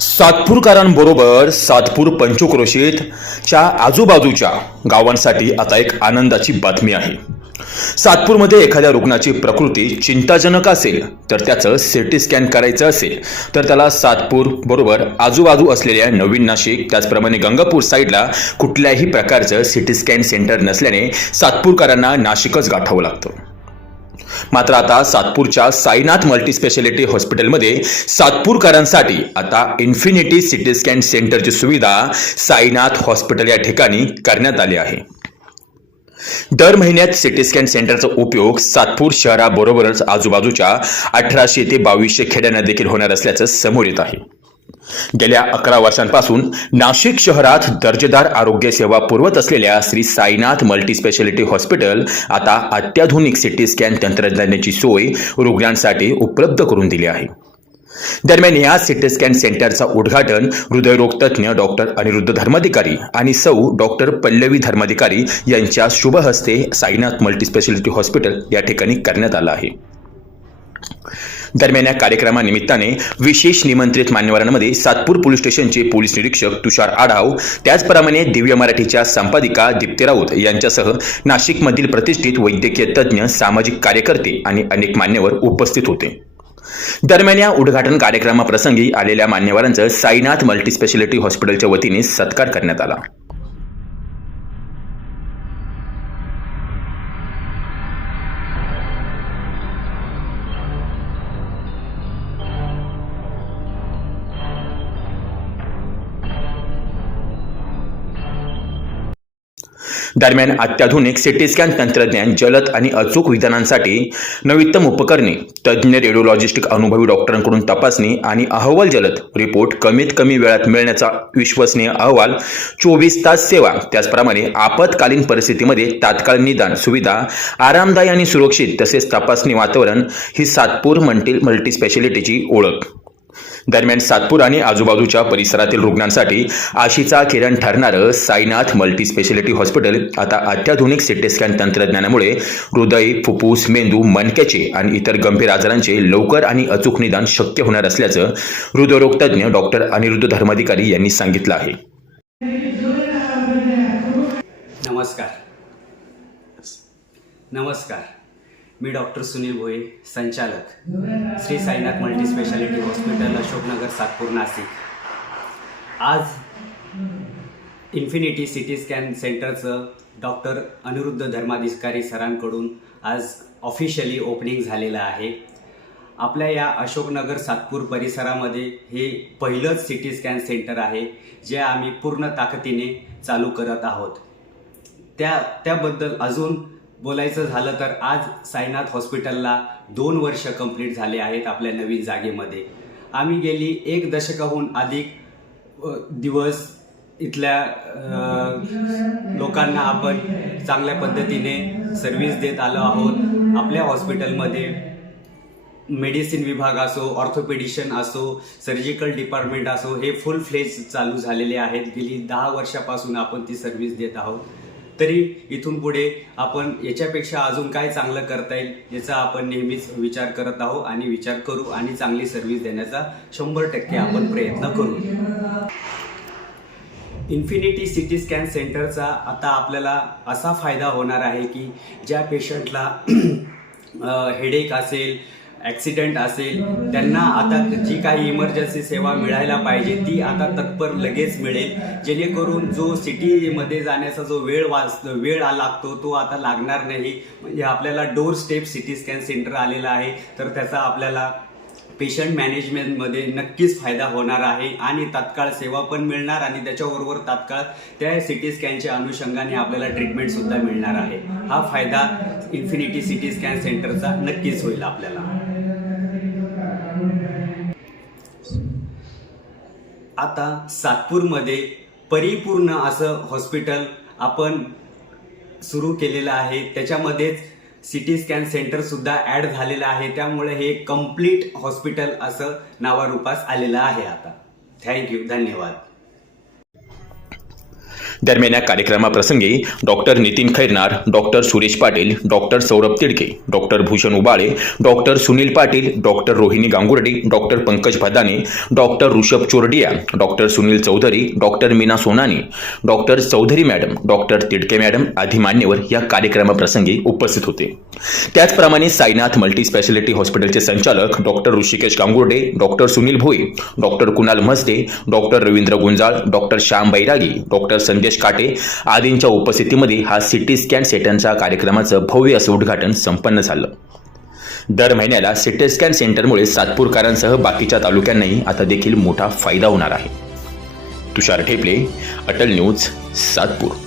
सातपूरकरांबरोबर सातपूर पंचक्रोशीतच्या आजूबाजूच्या गावांसाठी आता एक आनंदाची बातमी आहे। सातपूरमध्ये एखाद्या रुग्णाची प्रकृती चिंताजनक असेल तर त्याचं सीटी स्कॅन करायचं असेल तर त्याला सातपूर बरोबर आजूबाजू असलेल्या नवीन नाशिक त्याचप्रमाणे गंगापूर साईडला कुठल्याही प्रकारचं सीटी स्कॅन सेंटर नसल्याने सातपूरकरांना नाशिकच गाठावं लागतं। मात्र आता सातपूरच्या साईनाथ मल्टीस्पेशालिटी हॉस्पिटलमध्ये सातपूरकरांसाठी आता इन्फिनिटी सिटी स्कॅन सेंटरची सुविधा साईनाथ हॉस्पिटल या ठिकाणी करण्यात आली आहे। दर महिन्यात सिटी स्कॅन सेंटरचा उपयोग सातपूर शहराबरोबरच आजूबाजूच्या 1800 ते 2200 खेड्यांना देखील होणार असल्याचं समोर येत आहे। गेल्या 11 वर्षांपासून नाशिक शहरात दर्जेदार आरोग्य सेवा पुरवत असलेल्या श्री साईनाथ मल्टीस्पेशालिटी हॉस्पिटल आता अत्याधुनिक सिटी स्कॅन तंत्रज्ञानाची सोय रुग्णांसाठी उपलब्ध करून दिली आहे। दरम्यान या सिटी स्कॅन सेंटरचा उद्घाटन हृदयरोग तज्ञ डॉक्टर अनिरुद्ध धर्माधिकारी आणि सौ डॉक्टर पल्लवी धर्माधिकारी यांच्या शुभ हस्ते साईनाथ मल्टीस्पेशालिटी हॉस्पिटल या ठिकाणी करण्यात आलं आहे। दरम्यान या कार्यक्रमानिमित्ताने विशेष निमंत्रित मान्यवरांमध्ये सातपूर पोलीस स्टेशनचे पोलीस निरीक्षक तुषार आढाव, त्याचप्रमाणे दिव्य मराठीच्या संपादिका दीप्ती राऊत यांच्यासह नाशिकमधील प्रतिष्ठित वैद्यकीय तज्ञ, सामाजिक कार्यकर्ते आणि अनेक मान्यवर उपस्थित होते। दरम्यान या उद्घाटन कार्यक्रमाप्रसंगी आलेल्या मान्यवरांचा साईनाथ मल्टीस्पेशालिटी हॉस्पिटलच्या वतीने सत्कार करण्यात आला। दरम्यान अत्याधुनिक सिटी स्कॅन तंत्रज्ञान, जलद आणि अचूक विधानांसाठी नवीनतम उपकरणे, तज्ञ रेडिओलॉजिस्टिक अनुभवी डॉक्टरांकडून तपासणी आणि अहवाल, जलद रिपोर्ट कमीत कमी वेळात मिळण्याचा विश्वसनीय अहवाल, 24 तास सेवा, त्याचप्रमाणे आपत्कालीन परिस्थितीमध्ये तात्काळ निदान सुविधा, आरामदायी आणि सुरक्षित तसेच तपासणी वातावरण ही सातपूर मल्टीस्पेशालिटीची ओळख। दरम्यान सातपूर आणि आजूबाजूच्या परिसरातील रुग्णांसाठी आशेचा किरण ठरणारं साईनाथ मल्टीस्पेशालिटी हॉस्पिटल आता अत्याधुनिक सिटी स्कॅन तंत्रज्ञानामुळे हृदय, फुफ्फुस, मेंदू, मणक्याचे आणि इतर गंभीर आजारांचे लवकर आणि अचूक निदान शक्य होणार असल्याचं हृदयरोग तज्ञ डॉक्टर अनिरुद्ध धर्माधिकारी यांनी सांगितलं आहे। नमस्कार, मी डॉक्टर सुनील भोये, संचालक श्री साईनाथ मल्टीस्पेशालिटी हॉस्पिटल, अशोकनगर, सातपूर, नाशिक। आज इन्फिनिटी सिटी स्कॅन सेंटरचं डॉक्टर अनिरुद्ध धर्माधिकारी सरांकडून आज ऑफिशियली ओपनिंग झालेलं आहे। आपल्या या अशोकनगर सातपूर परिसरामध्ये हे पहिलंच सिटी स्कॅन सेंटर आहे जे आम्ही पूर्ण ताकदीने चालू करत आहोत। त्याबद्दल अजून बोलायचं झालं तर आज साईनाथ हॉस्पिटलला 2 वर्ष कंप्लीट झाले आहेत आपल्या नवीन जागेमध्ये। आम्ही गेली 1 दशकाहून अधिक दिवस इथल्या लोकांना आपण चांगल्या पद्धतीने सर्व्हिस देत आलो आहोत। आपल्या हॉस्पिटलमध्ये मेडिसिन विभाग असो, ऑर्थोपेडिशन असो, सर्जिकल डिपार्टमेंट असो, हे फुल फ्लेज चालू झालेले आहेत। गेली 10 वर्षापासून आपण ती सर्व्हिस देत आहोत। तरी इथून पुढे आपण याच्यापेक्षा अजून काय चांगलं करता येईल याचा आपण नेहमीच विचार करत आहोत आणि विचार करू आणि चांगली सर्व्हिस देण्याचा 100% आपण प्रयत्न करू। इन्फिनिटी सिटी स्कॅन सेंटरचा आता आपल्याला असा फायदा होणार आहे की ज्या पेशंटला हेडेक असेल, ॲक्सिडेंट असेल, त्यांना आता जी काही इमर्जन्सी सेवा मिळायला पाहिजे ती आता तत्पर लगेच मिळेल, जेणेकरून जो सिटीमध्ये जाण्याचा जो वेळ लागतो तो आता लागणार नाही। म्हणजे आपल्याला door step CT scan centre आलेला आहे, तर त्याचा आपल्याला पेशंट मॅनेजमेंटमध्ये नक्कीच फायदा होणार आहे आणि तात्काळ सेवा पण मिळणार आणि त्याच्याबरोबर तात्काळ त्या सिटी स्कॅनच्या अनुषंगाने आपल्याला ट्रीटमेंटसुद्धा मिळणार आहे। हा फायदा इन्फिनिटी सिटी स्कॅन सेंटरचा नक्कीच होईल आपल्याला। आता सातपूरमध्ये परिपूर्ण असं हॉस्पिटल आपण सुरू केलेलं आहे, त्याच्यामध्येच सिटी स्कॅन सेंटर सुद्धा ॲड झालेलं आहे, त्यामुळे हे कंप्लीट हॉस्पिटल असं नावारूपास आलेलं आहे आता। थँक्यू, धन्यवाद। दरम्यान या कार्यक्रमाप्रसंगी doctor Nitin Khairnar, doctor Suresh Patil, doctor Saurabh Tidke, doctor Bhushan Ubale, doctor Sunil Patil, doctor Rohini Gangurde, doctor Pankaj Bhadane, doctor Rishabh Chordia, doctor Sunil Chaudhari, doctor Meena Sonani, doctor Chaudhari madam, doctor Tidke madam आदी मान्यवर या कार्यक्रमाप्रसंगी उपस्थित होते. त्याचप्रमाणे साईनाथ मल्टी स्पेशालिटी हॉस्पिटलचे संचालक doctor Hrishikesh Gangurde, doctor Sunil Bhoi, doctor Kunal Maste, doctor Ravindra Gunjal, doctor Shyam Bairagi, doctor Sandesh Kate आदींच्या उपस्थितीमध्ये हा सिटी स्कॅन सेंटरच्या कार्यक्रमाचं भव्य असं उद्घाटन संपन्न झालं. दर महिन्याला सिटी स्कॅन सेंटरमुळे सातपूरकरांसह बाकीच्या तालुक्यांनाही आता देखील मोठा फायदा होणार आहे. तुषार ठेपले, अटल न्यूज, सातपूर.